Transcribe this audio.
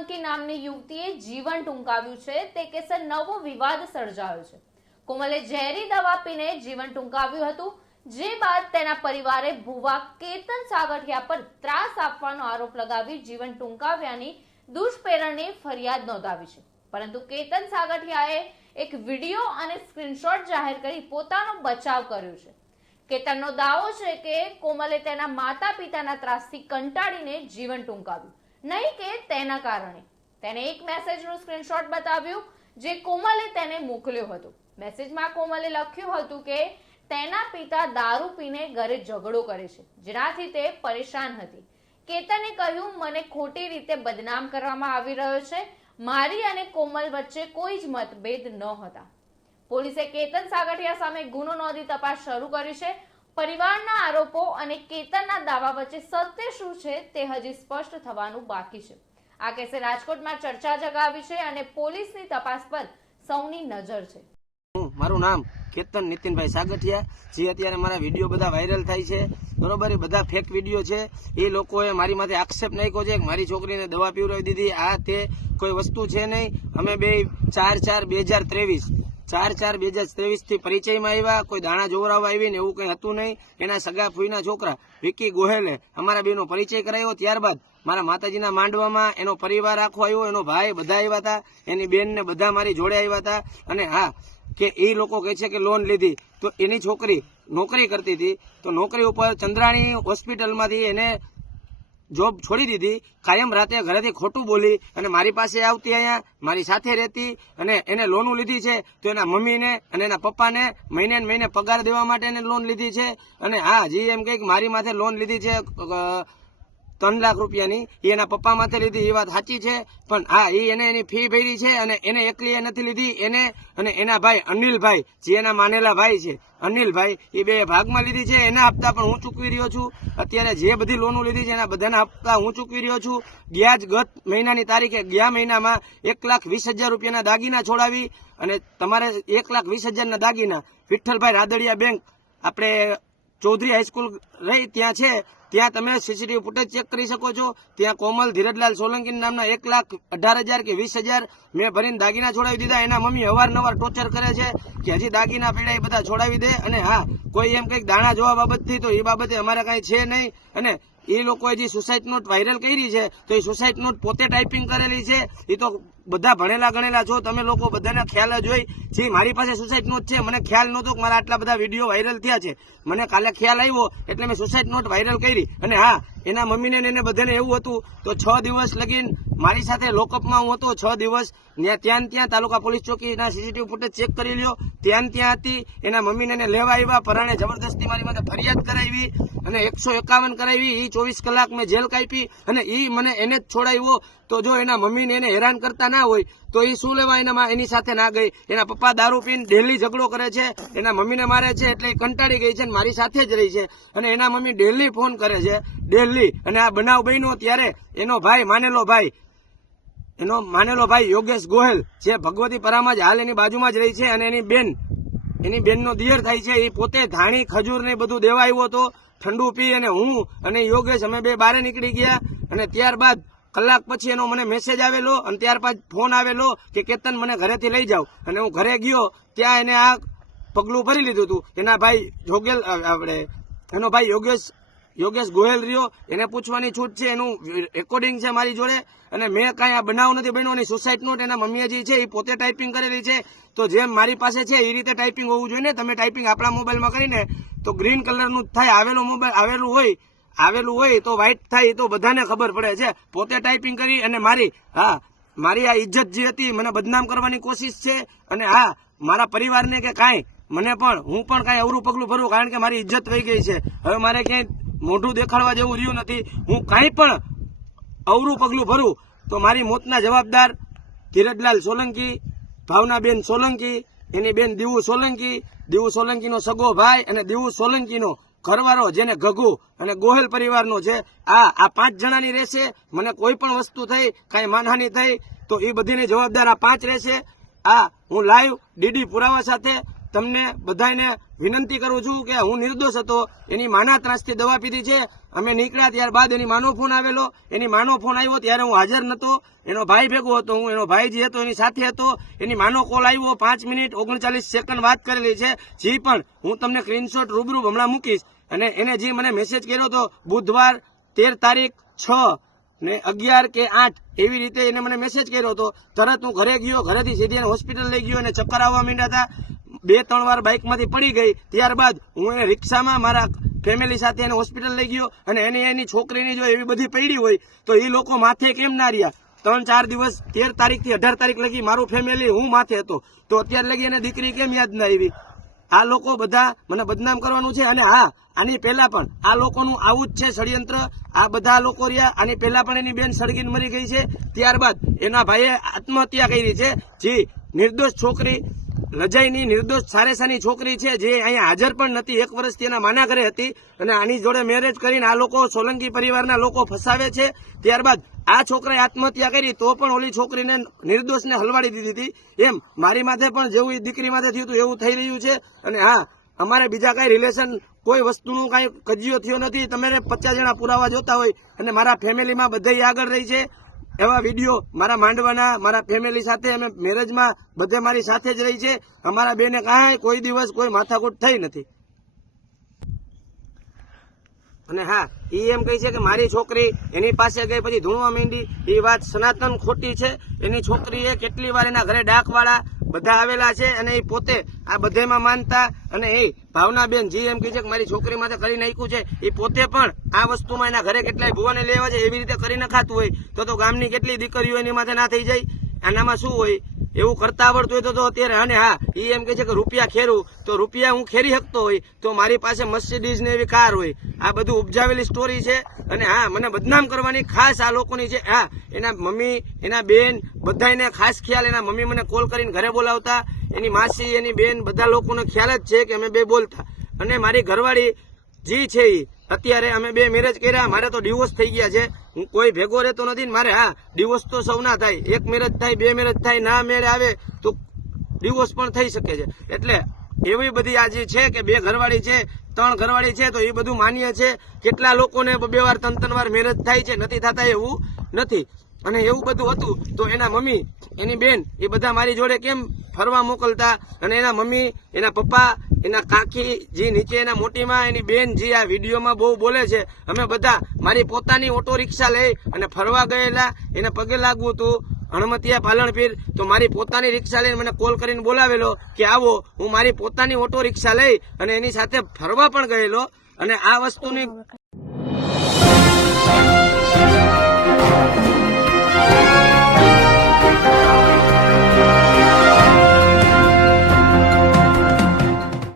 સોલંકી નામની યુવતીએ જીવન ટૂંકાવ્યું છે તે કેસે નવો વિવાદ સર્જાયો છે। કોમલે ઝેરી દવા પીને જીવન ટૂંકાવ્યું હતું, જે બાદ તેના પરિવારે ભુવા કેતન સાગઠિયા પર ત્રાસ આપવાનો આરોપ લગાવી જીવન ટૂંકાવ્યાની દુષ્પ્રેરણની ફરિયાદ નોંધાવી છે। પરંતુ કેતન સાગઠિયાએ એક વિડીયો અને સ્ક્રીનશોટ જાહેર કરી પોતાનો બચાવ કર્યો છે। કેતનનો દાવો છે કે કોમલે તેના માતા પિતાના ત્રાસથી કંટાળીને જીવન ટૂંકાવ્યું, નહીં કે તેના કારણે। તેને એક મેસેજનું સ્ક્રીનશોટ બતાવ્યું જે કોમલે તેને મોકલ્યો હતો। મેસેજમાં કોમલે લખ્યું હતું કે તેના પિતા દારૂ પીને ઘરે ઝઘડો કરે છે, જેનાથી તે પરેશાન હતી। કેતને કહ્યું, મને ખોટી રીતે બદનામ કરવામાં આવી રહ્યો છે, મારી અને કોમલ વચ્ચે કોઈ જ મતભેદ ન હતા। પોલીસે કેતન સાગઠિયા સામે ગુનો નોંધી તપાસ શરૂ કરી છે। પરિવારના આરોપો અને કેતનના દાવા વચ્ચે સત્ય શું છે તે હજી સ્પષ્ટ થવાનું બાકી છે। આ કેસે રાજકોટમાં ચર્ચા જગાવી છે અને પોલીસની તપાસ પર સૌની નજર છે। મારું નામ કેતન નીતિનભાઈ સાગઠિયા, જે અત્યારે મારા વિડીયો બધા વાયરલ થાય છે, બરોબર, એ બધા ફેક વિડીયો છે। એ લોકોએ મારી માથે આક્ષેપ નાખ્યો છે કે મારી છોકરીને દવા પીવડાવી દીધી, આ તે કોઈ વસ્તુ છે નહીં। અમે બે 4/4/2023 થી પરિચયમાં આવ્યા, કોઈ દાણા જોવરાવા આવી ને એવું કંઈ હતું નહીં। એના સગા ફૂઈના છોકરા વિકી ગોહેલે અમારા બેનો પરિચય કરાયો। ત્યારબાદ મારા માતાજીના માંડવામાં એનો પરિવાર આખો આવ્યો, એનો ભાઈ બધા આવ્યા હતા, એની બેન ને બધા મારી જોડે આવ્યા હતા। અને હા, કે એ લોકો કહે છે કે લોન લીધી, તો એની છોકરી નોકરી કરતી હતી, તો નોકરી ઉપર ચંદ્રાણી હોસ્પિટલમાંથી એને જોબ છોડી દીધી। કાયમ રાતે ઘરેથી ખોટું બોલી અને મારી પાસે આવતી, અહીંયા મારી સાથે રહેતી, અને એને લોન લીધી છે તો એના મમ્મીને અને એના પપ્પાને મહિને ને મહિને પગાર દેવા માટે એને લોન લીધી છે। અને હા, જે એમ કે મારી માથે લોન લીધી છે 3 લાખ રૂપિયાની, એના પપ્પા માથે લીધી, એ વાત સાચી છે। પણ હા, એને એની ફી ભરી છે અને એને એકલી એ નથી લીધી, એને અને એના ભાઈ અનિલભાઈ, જે એના માનેલા ભાઈ છે અનિલભાઈ, એ બે ભાગમાં લીધી છે। એના હપ્તા પણ હું ચૂકવી રહ્યો છું। અત્યારે જે બધી લોનો લીધી છે એના બધાના હપ્તા હું ચૂકવી રહ્યો છું। ગયા જ ગત મહિનાની તારીખે, ગયા મહિનામાં 1,20,000 રૂપિયાના દાગીના છોડાવી, અને તમારે 1,20,000ના દાગીના વિઠ્ઠલભાઈ રાદડિયા બેંક, આપણે ચૌધરી હાઈસ્કૂલ રહી ત્યાં છે, ત્યાં તમે સીસીટીવી ફૂટેજ ચેક કરી શકો છો। ત્યાં કોમલ ધીરજલાલ સોલંકી નામના 1,18,000 કે 20,000 મેં ભરીને દાગીના છોડાવી દીધા। એના મમ્મી અવારનવાર ટોર્ચર કરે છે કે હજી દાગીના પડ્યા એ બધા છોડાવી દે। અને હા, કોઈ એમ કંઈક દાણા જોવા બાબતથી, તો એ બાબતે અમારે કાંઈ છે નહીં। અને એ લોકોએ જે સુસાઇડ નોટ વાયરલ કરી છે, તો એ સુસાઇડ નોટ પોતે ટાઈપિંગ કરેલી છે। એ તો બધા ભણેલા ગણેલા છો તમે લોકો, બધાને ખ્યાલ જ હોય। જે મારી પાસે સુસાઇડ નોટ છે, મને ખ્યાલ નહોતો કે મારા આટલા બધા વિડીયો વાયરલ થયા છે। મને કાલે ખ્યાલ આવ્યો એટલે મેં સુસાઇડ નોટ વાયરલ કરી। અને હા, એના મમ્મીને એને બધાને એવું હતું, તો 6 દિવસ લગીન મારી સાથે લોકઅપમાં હું હતો। 6 દિવસ ત્યાં તાલુકા પોલીસ ચોકીના સીસીટીવી ફૂટેજ ચેક કરી લ્યો, ત્યાં હતી। એના મમ્મીને એને લેવા આવ્યા, પરાણે જબરદસ્તી મારી માટે ફરિયાદ કરાવી અને 151 કરાવી। એ 24 કલાક મેં જેલ કાપી અને એ મને એને જ છોડાવ્યો। તો જો એના મમ્મીને એને હેરાન કરતા ના હોય તો એ શું લેવા એની સાથે ના ગઈ? એના પપ્પા દારૂ પીને ડેલી ઝઘડો કરે છે, એના મમ્મીને મારે છે, એટલે એ કંટાળી ગઈ છે અને મારી સાથે જ રહી છે। અને એના મમ્મી ડેલી ફોન કરે છે, ડેલી। અને આ બનાવ બન્યો ત્યારે એનો માનેલો ભાઈ યોગેશ ગોહેલ, જે ભગવતી પરામાં જ હાલ એની બાજુમાં જ રહી છે, અને એની બેનનો દિયર થાય છે, એ પોતે ધાણી ખજૂર ને બધું દેવા આવ્યો હતો, ઠંડુ પી, અને હું અને યોગેશ અમે બે બહાર નીકળી ગયા। અને ત્યારબાદ કલાક પછી એનો મને મેસેજ આવેલો અને ત્યારબાદ ફોન આવેલો કે કેતન મને ઘરેથી લઈ જાવ। અને હું ઘરે ગયો ત્યાં એને આ પગલું ભરી લીધું હતું। એના ભાઈ એનો ભાઈ યોગેશ ગોહેલ રહ્યો, એને પૂછવાની છૂટ છે, એનું રેકોર્ડિંગ છે મારી જોડે। અને મેં કાંઈ આ બનાવ નથી બન્યો, અને સુસાઇડ નોટ એના મમ્મીએ જે છે એ પોતે ટાઈપિંગ કરેલી છે। તો જેમ મારી પાસે છે એ રીતે ટાઈપિંગ હોવું જોઈએ ને। તમે ટાઈપિંગ આપણા મોબાઈલમાં કરીને તો ગ્રીન કલરનું થાય, આવેલું હોય તો વ્હાઇટ થાય, તો બધાને ખબર પડે છે। પોતે ટાઈપિંગ કરી અને મારી આ ઇજ્જત જે હતી મને બદનામ કરવાની કોશિશ છે। અને હા, મારા પરિવારને કે કાંઈ હું પણ કાંઈ અવરું પગલું ભરું, કારણ કે મારી ઇજ્જત વહી ગઈ છે। હવે મારે ક્યાંય મોઢું દેખાડવા જેવું રહ્યું નથી। હું કાંઈ પણ અવરું પગલું ભરું તો મારી મોતના જવાબદાર ધીરજલાલ સોલંકી, ભાવનાબેન સોલંકી, એની બેન દીવુ સોલંકીનો સગો ભાઈ, અને દીવુ સોલંકીનો ઘરવાળો જેને ગગુ અને ગોહેલ પરિવારનો છે। આ 5 જણાની રહેશે। મને કોઈ પણ વસ્તુ થઈ, કાંઈ માનહાનિ થઈ, તો એ બધીની જવાબદાર આ 5 રહેશે। હું લાઈવ ડીડી પુરાવા સાથે તમને બધાને વિનંતી કરું છું કે હું નિર્દોષ હતો, એની માના ત્રાસથી દવા પીધી છે. અમે નીકળ્યા ત્યારબાદ એની માનો ફોન આવેલો, એની માનો ફોન આવ્યો ત્યારે હું હાજર નતો, એનો ભાઈ ભેગો હતો, હું એનો ભાઈ જે હતો એની સાથે હતો. એની માનો કોલ આવ્યો, 5 મિનિટ 39 સેકન્ડ વાત કરેલી છે. જે પણ હું તમને સ્ક્રીનશોટ રૂબરૂ હમણાં મૂકીશ. અને એને જે મને મેસેજ કર્યો હતો બુધવાર 13 તારીખ 6 ને 11 કે 8 એવી રીતે એને મને મેસેજ કર્યો હતો. તરત હું ઘરે ગયો, ઘરેથી સીધી એને હોસ્પિટલ લઈ ગયો અને ચક્કર આવવા માંડ્યા હતા. 2-3 વાર બાઇકમાંથી પડી ગઈ. ત્યારબાદ હું એને રિક્ષામાં મારા ફેમિલી સાથે એને હોસ્પિટલ લઈ ગયો. અને એની છોકરીની જો એવી બધી પડી હોય તો એ લોકો માથે કેમ ના રહ્યા? 3-4 દિવસ 13 તારીખથી 18 તારીખ લગી મારું ફેમિલી હું માથે હતો, તો અત્યારે લગી એને દીકરી કેમ યાદ ના આવી? આ લોકો બધા મને બદનામ કરવાનું છે. અને હા, આની પહેલા પણ આ લોકોનું આવું જ છે ષડયંત્ર. આ બધા લોકો રહ્યા. આની પહેલા પણ એની બેન સળગીને મરી ગઈ છે. ત્યારબાદ એના ભાઈએ આત્મહત્યા કરી છે. જે નિર્દોષ છોકરી, લજાઈની નિર્દોષ સારેસાની છોકરી છે, જે અહીંયા હાજર પણ નથી. 1 વર્ષથી એના માના ઘરે હતી અને આની જોડે મેરેજ કરીને આ લોકો સોલંકી પરિવારના લોકો ફસાવે છે. ત્યારબાદ આ છોકરાએ આત્મહત્યા કરી તો પણ ઓલી છોકરીને નિર્દોષને હલવાડી દીધી હતી. એમ મારી માથે પણ જેવું એ દીકરી માથે થયું હતું એવું થઈ રહ્યું છે. અને હા, અમારે બીજા કઈ રિલેશન કોઈ વસ્તુનું કઈ કજિયો થયો નથી. તમે 50 જણા પુરાવા જોતા હોય અને મારા ફેમિલીમાં બધા આગળ રહી છે એવા વિડીયો મારા માંડવાના, મારા ફેમિલી સાથે અમે મેરેજમાં બધે મારી સાથે જ રહી છે. અમારા બેને કાંઈ કોઈ દિવસ કોઈ માથાકૂટ થઈ નથી. અને હા, એ એમ કહે છે કે મારી છોકરી એની પાસે ગઈ પછી ધૂણવા માંડી. એ વાત સનાતન ખોટી છે. એની છોકરીએ કેટલી વાર એના ઘરે ડાકવાળા બધા આવેલા છે અને એ પોતે આ બધેમાં માનતા. અને એ ભાવનાબેન જે એમ કહે છે કે મારી છોકરી માટે કરી નાખ્યું છે, એ પોતે પણ આ વસ્તુમાં એના ઘરે કેટલાય ભુવાને લેવા છે એવી રીતે કરી નખાતું હોય તો ગામની કેટલી દીકરીઓ એની માથે ના થઈ જાય? આનામાં શું હોય? એવું કરતા આવડતું હોય તો અત્યારે. અને હા, એ એમ કે છે કે રૂપિયા ખેરું, તો રૂપિયા હું ખેરી શકતો હોય તો મારી પાસે મર્સિડીઝ ને એવી કાર હોય. આ બધું ઉપજાવેલી સ્ટોરી છે. અને હા, મને બદનામ કરવાની ખાસ આ લોકોની છે. હા, એના મમ્મી, એના બેન બધાને ખાસ ખ્યાલ. એના મમ્મી મને કોલ કરીને ઘરે બોલાવતા, એની માસી, એની બેન, બધા લોકોને ખ્યાલ જ છે કે અમે બે બોલતા. અને મારી ઘરવાળી જી છે એ અત્યારે અમે 2 મેરેજ કર્યા, મારે તો ડિવોર્સ થઈ ગયા છે. હું કોઈ ભેગો રહેતો નથી ને મારે હા ડિવોર્સ તો સૌના થાય. 1 મેરેજ થાય, 2 મેરેજ થાય, ના મેળે આવે તો ડિવોર્સ પણ થઈ શકે છે. એટલે એવી બધી આ જે છે કે 2 ઘરવાળી છે, 3 ઘરવાળી છે, તો એ બધું માન્ય છે. કેટલા લોકોને 2 વાર 3 વાર મેરેજ થાય છે, નથી થતા એવું નથી. અને એવું બધું હતું તો એના મમ્મી, એની બેન એ બધા મારી જોડે કેમ ફરવા મોકલતા? અને એના મમ્મી, એના પપ્પા, એના કાકી જે નીચે એના મોટીમાં, એની બેન જે આ વિડીયોમાં બહુ બોલે છે, અમે બધા મારી પોતાની ઓટો રિક્ષા લઈ અને ફરવા ગયેલા. એને પગે લાગવું હતું હણમતિયા પાલણપીર, તો મારી પોતાની રિક્ષા લઈને મને કોલ કરીને બોલાવેલો કે આવો. હું મારી પોતાની ઓટો રિક્ષા લઈ અને એની સાથે ફરવા પણ ગયેલો. અને આ વસ્તુની